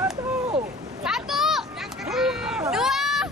Satu, dua, tiga.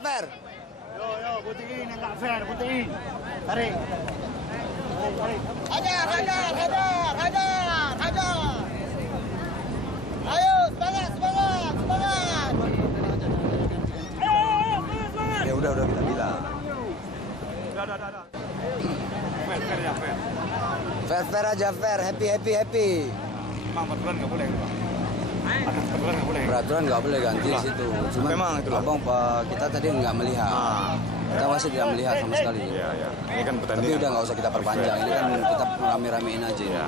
Fair. Yo, butiin yang nggak fair, butiin. Tarik. Hajar. Ayo, semangat. Ya udah kita bilang. Udah. Fair ya, fair. Fair aja, happy. Emang peraturan nggak boleh, Bang. Peraturan nggak boleh. Peraturan nggak boleh ganti di situ. Cuma memang itulah. Abang kita tadi nggak melihat. Kita masih tidak melihat sama sekali. Iya. Ini kan Tapi pertandingan. udah nggak usah kita perpanjang. Ini kan kita rame-ramein aja. Iya.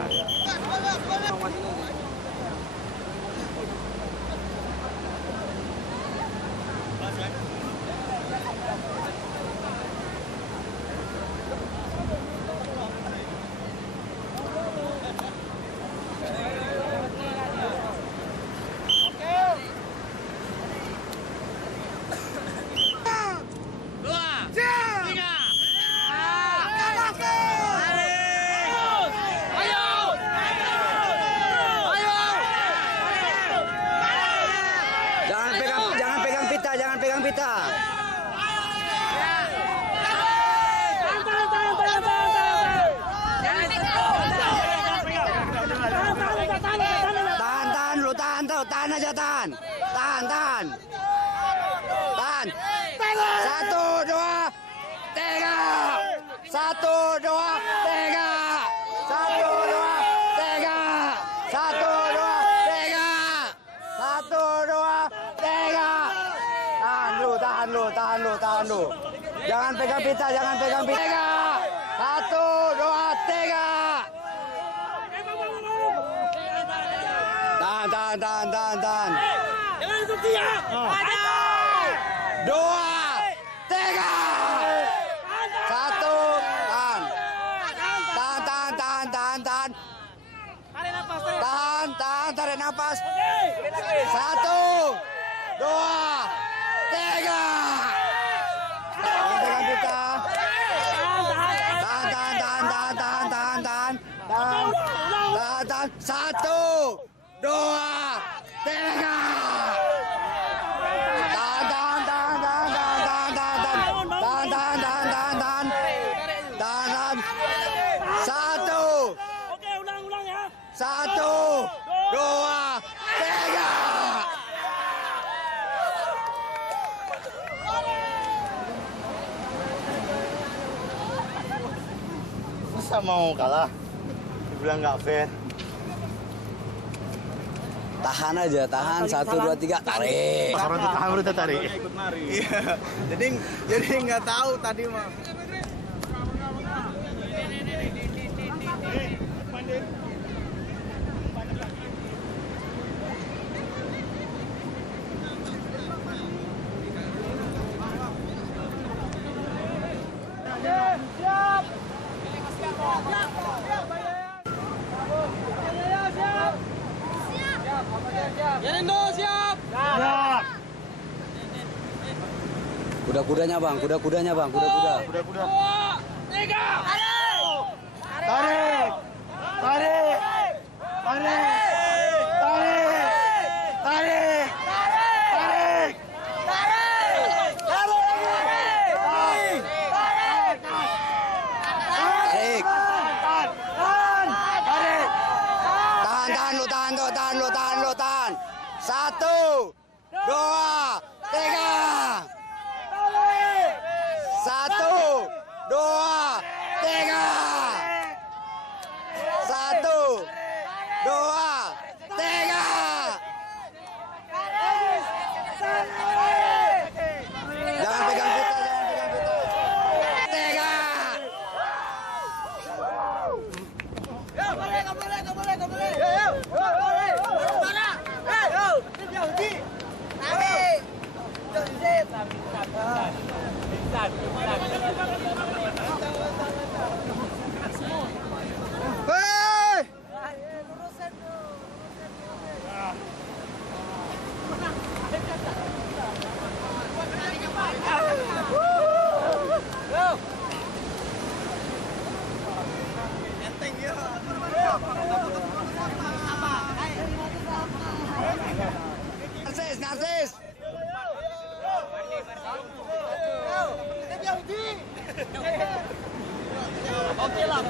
Jangan pegang pita. Tahan aja. Tahan. 1, 2, 3. 1, 2, 3. 1, 2, 3. 1, 2, 3. 1, 2, 3. Tahan lu. Jangan pegang pita. 1, 2, 3. Tahan. Jangan ikut dia. 2, 3. 1, tahan. Tarik nafas. 1, 2, 3. Pegang pita. Tahan. 1, 2, 3. Tahan. 1. Oke, ulang ya. 1, 2, 3. Masa mau kalah? Dibilang nggak fair. Tahan aja, 1, 2, 3, tarik. Tahan udah tarik. Iya. Jadi nggak tahu tadi mah. Siap. Yarindo siap. Kuda-kudanya bang, kuda-kudanya bang, kuda. 2, 3. Tarik. tahan lo, tahan. 1, 2, 3. 1, 2, 3. 1, 2, 3. Jangan pegang kita, jangan pegang kita. 3. Hei! Enteng ya. Narsis, Narsis. Oke lah.